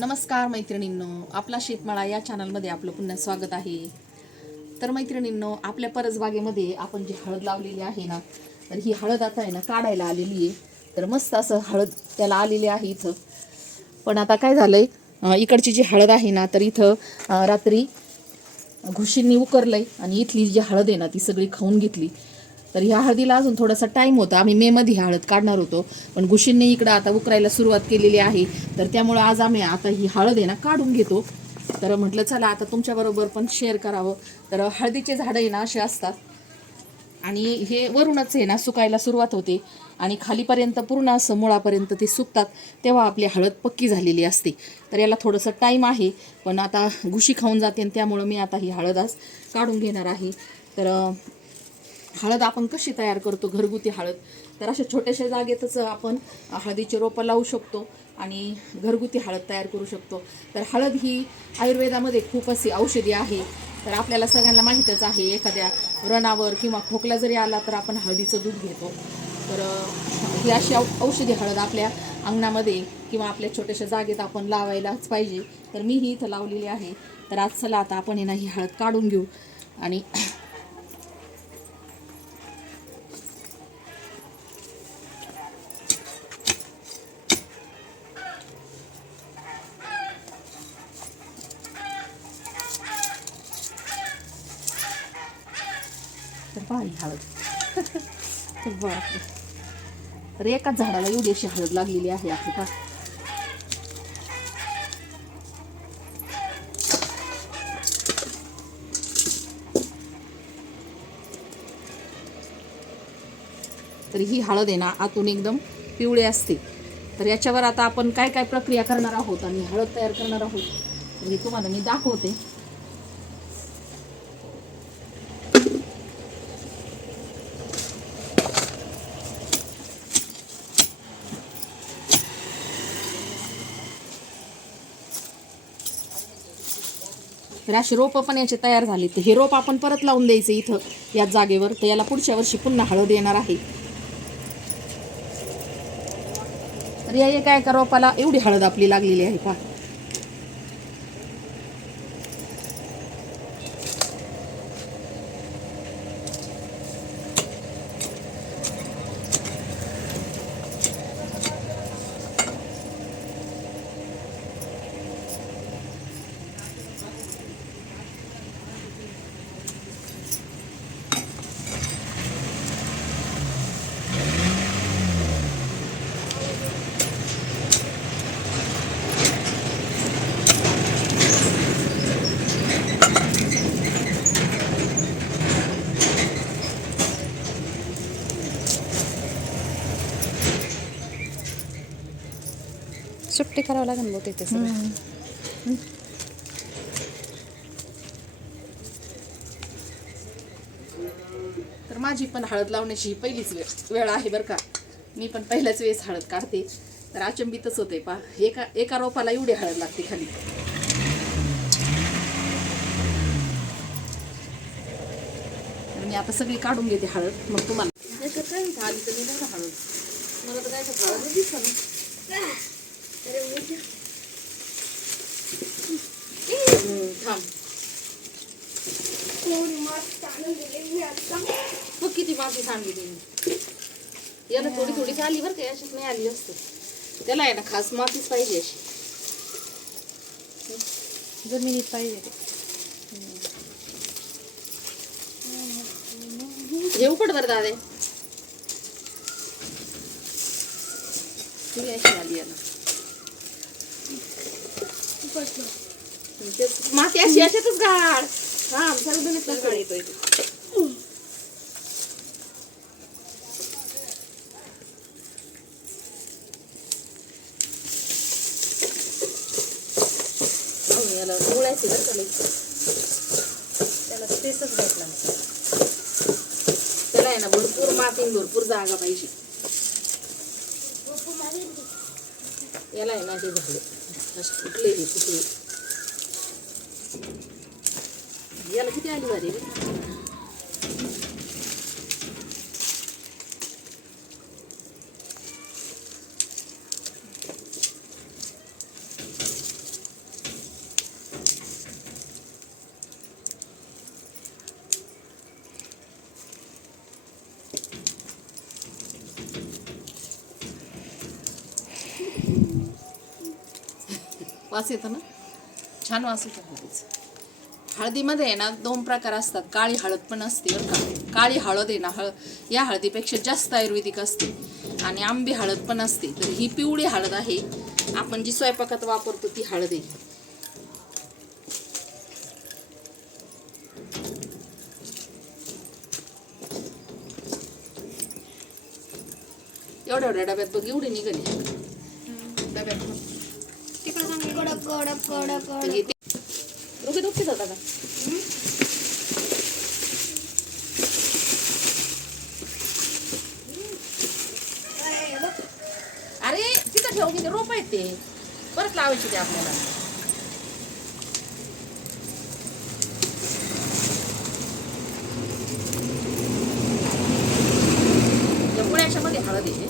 नमस्कार मैत्रिणींनो आपला शेतमाळा या चॅनलमध्ये आपलं पुन्हा स्वागत आहे. तर मैत्रिणींनो आपल्या परसबागेमध्ये आपण जी हळद लावलेली आहे ना तर ही हळद आता आहे ना काढायला आलेली आहे. तर मस्त असं हळद त्याला आलेली आहे इथं. पण आता काय झालं आहे इकडची जी हळद आहे ना तर इथं रात्री घुशींनी उकरलं आहे आणि इथली जी हळद आहे ना ती सगळी खाऊन घेतली. तर ह्या हळदीला अजून थोडासा टाईम होता. आम्ही मेमध्ये ही हळद काढणार होतो. पण गुशींनी इकडं आता उकरायला सुरुवात केलेली आहे. तर त्यामुळे आज आम्ही आता ही हळद आहे ना काढून घेतो. तर म्हटलं चला आता तुमच्याबरोबर पण शेअर करावं. तर हळदीचे झाडं आहे ना असे असतात. आणि हे वरूनच आहे ना सुकायला सुरुवात होते. आणि खालीपर्यंत पूर्ण असं मुळापर्यंत ते सुकतात तेव्हा आपली हळद पक्की झालेली असते. तर याला थोडंसं टाईम आहे. पण आता घुशी खाऊन जाते आणि त्यामुळं मी आता ही हळद आज काढून घेणार आहे. तर हळद आपण कशी तयार करतो? घरगुती हळद. तर अशा छोट्याशा जागेतच आपण हळदीचे रोपं लावू शकतो आणि घरगुती हळद तयार करू शकतो. तर हळद ही आयुर्वेदामध्ये खूप अशी औषधी आहे. तर आपल्याला सगळ्यांना माहीतच आहे एखाद्या रणावर किंवा खोकला जरी आला तर आपण हळदीचं दूध घेतो. तर ही अशी औ- औषधी हळद आपल्या अंगणामध्ये किंवा आपल्या छोट्याशा जागेत आपण लावायलाच पाहिजे. तर मी ही इथं लावलेली आहे. तर आज चला आता आपण आहे ना ही हळद काढून घेऊ आणि हळद. तर बापरे एकाच झाडाला एवढी अशी हळद लागलेली आहे आपली का तर ही हळद आहे ना आतून एकदम पिवळी असते. तर याच्यावर आता आपण काय काय प्रक्रिया करणार आहोत आणि हळद तयार करणार आहोत तर हे तुम्हाला मी दाखवते. तर अशी रोपं पण याचे तयार झाली. तर हे रोप आपण परत लावून द्यायचं इथं या जागेवर. तर याला पुढच्या वर्षी पुन्हा हळद येणार आहे. तर या एका एका रोपाला एवढी हळद आपली लागलेली आहे पहा. करावं लागेल बहुतेक ते सगळं. तर माझी पण हळद लावण्याची ही पहिलीच वेळ वेळ आहे बरं का. मी पण पहिल्याच वेळेस हळद काढते. तर अचंबितच होते पा एका एका रोपाला एवढी हळद लागते खाली. मी आता सगळी काढून घेते हळद. मग तुम्हाला आली तर मी नाही हळद. मला तर काय हळद दिसत थांब बघ किती सांडली त्यांनी याला थोडी थोडी आली बरं का अशीच नाही आली असत। त्याला आहे ना खास मातीच पाहिजे अशी। जमिनीत पाहिजे. हे उपट बरं दादे. अशी आली याला माती अशी अशातच गाड. हा सगळं दोन्ही येतो इथे हो, याला गोळ्याची बरं का लई. त्याला स्पेसच भेटला. त्याला आहे ना भरपूर माती भरपूर जागा पाहिजे. याला आहे ना हे झाले असे फुटले हे याला किती आली भारी वास येतो ना? छान वास येतो हळदीच हळदीमध्ये आहे ना दोन प्रकार असतात. काळी हळद पण असते बरं का? काळी हळद आहे ना हळ या हळदीपेक्षा जास्त आयुर्वेदिक असते. आणि आंबी हळद पण असते. तर ही पिवळी हळद आहे. आपण जी स्वयंपाकात वापरतो ती हळद आहे. एवढ्या एवढ्या डब्यात बघ एवढी निघाली. डब्यात कडक कडक कडक तर हे ते- डोके होता का अरे तिथं ठेव की ते रोप आहेत ते. परत लावायची ते आपल्याला या पुण्याच्या मध्ये हळद आहे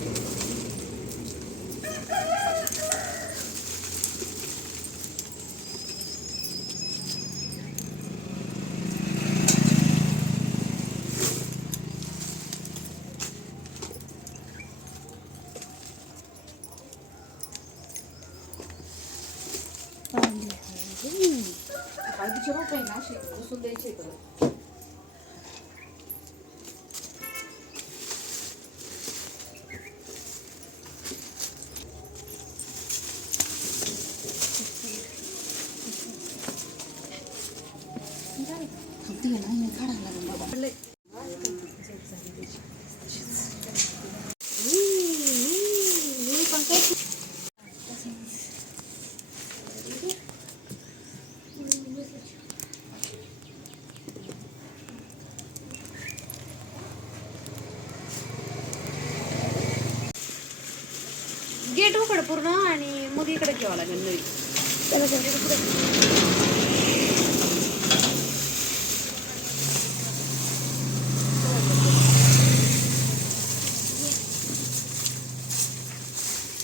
हळदीचे रोप आहे ना असे घुसून द्यायचे परत ते ना हे काढायला लागेल बाबा गेट उघड पूर्ण आणि मग इकडे घ्यावं लागेल नवीन.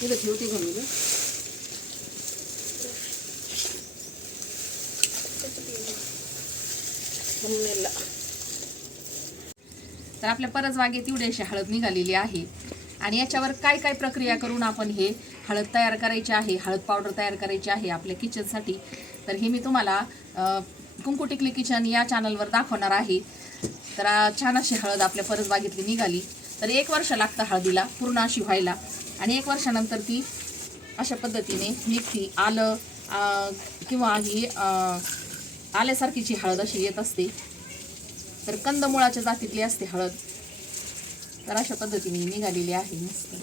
इथं ठेवते मी? तर आपल्या परसबागेत एवढी अशी हळद निघालेली आहे. आणि याच्यावर काय काय प्रक्रिया करून आपण हे हळद तयार करायची आहे हळद पावडर तयार करायची आहे आपल्या किचनसाठी तर हे मी तुम्हाला कुंकू टिकली किचन या चॅनलवर दाखवणार आहे. तर छान अशी हळद आपल्या परस बागेतली निघाली. तर एक वर्ष लागतं हळदीला पूर्ण अशी व्हायला. आणि एक वर्षानंतर ती अशा पद्धतीने निघती आलं किंवा ही आल्यासारखीची हळद अशी येत असते. तर कंदमुळाच्या जातीतली असते हळद. तर अशा पद्धतीने निघालेली आहे. मस्त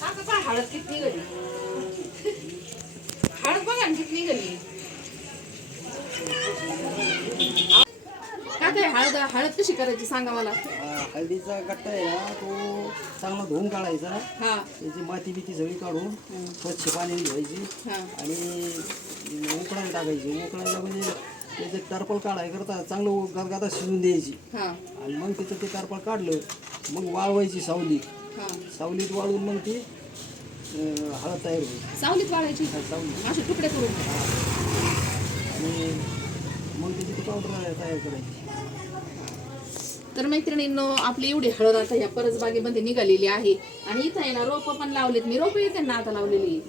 काका काय हळद किती निघाली हळद बघा किती निघाली काय हळद हळद कशी करायची सांगा मला? हळदीचा गट्टा आहे ना तो चांगला धुवून काढायचा. हा. त्याची माती बिती सगळी काढून स्वच्छ पाण्याने घ्यायची हा. आणि उकळायला टाकायची. उकळायला म्हणजे त्याचं टरपल काढाय करता चांगलं गदगदा शिजून द्यायची. आणि मग त्याचं ते टरपल काढलं मग वाळवायची सावलीत. सावलीत वाळून मग ती हळद तयार होईल सावलीत वाळायची? असे तुकडे करून. आणि मग त्याची पावडर तयार करायची. तर मैत्रिणींनो आपली एवढी हळद आता ह्या परसबागेमध्ये निघालेली आहे. आणि इथं आहे ना रोपं पण लावलेत. मी रोपं येते ना आता लावलेली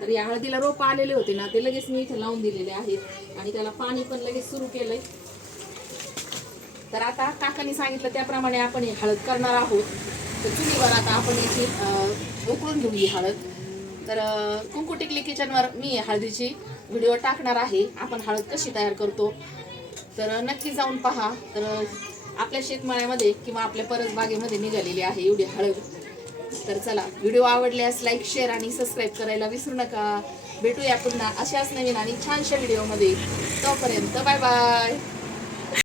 तर या हळदीला रोपं आलेले होते ना ते लगेच मी इथे लावून दिलेले आहेत आणि त्याला पाणी पण लगेच सुरू केलंय. तर आता काकांनी सांगितलं त्याप्रमाणे आपण ही हळद करणार आहोत. तर चुलीवर आता आपण याची उकळून घेऊ ही हळद. तर कुंकुटिकली कुंकू टिकली किचनवर मी हळदीची व्हिडिओ टाकणार आहे. आपण हळद कशी तयार करतो? तर नक्की जाऊन पहा. तर आपल्या शेतमाळ्यामध्ये किंवा आपल्या परसबागेमध्ये निघालेली आहे एवढी हळद. तर चला व्हिडिओ आवडल्यास लाईक शेअर आणि सबस्क्राईब करायला विसरू नका. भेटूया पुन्हा अशाच नवीन आणि छानशा व्हिडिओमध्ये. तोपर्यंत बाय बाय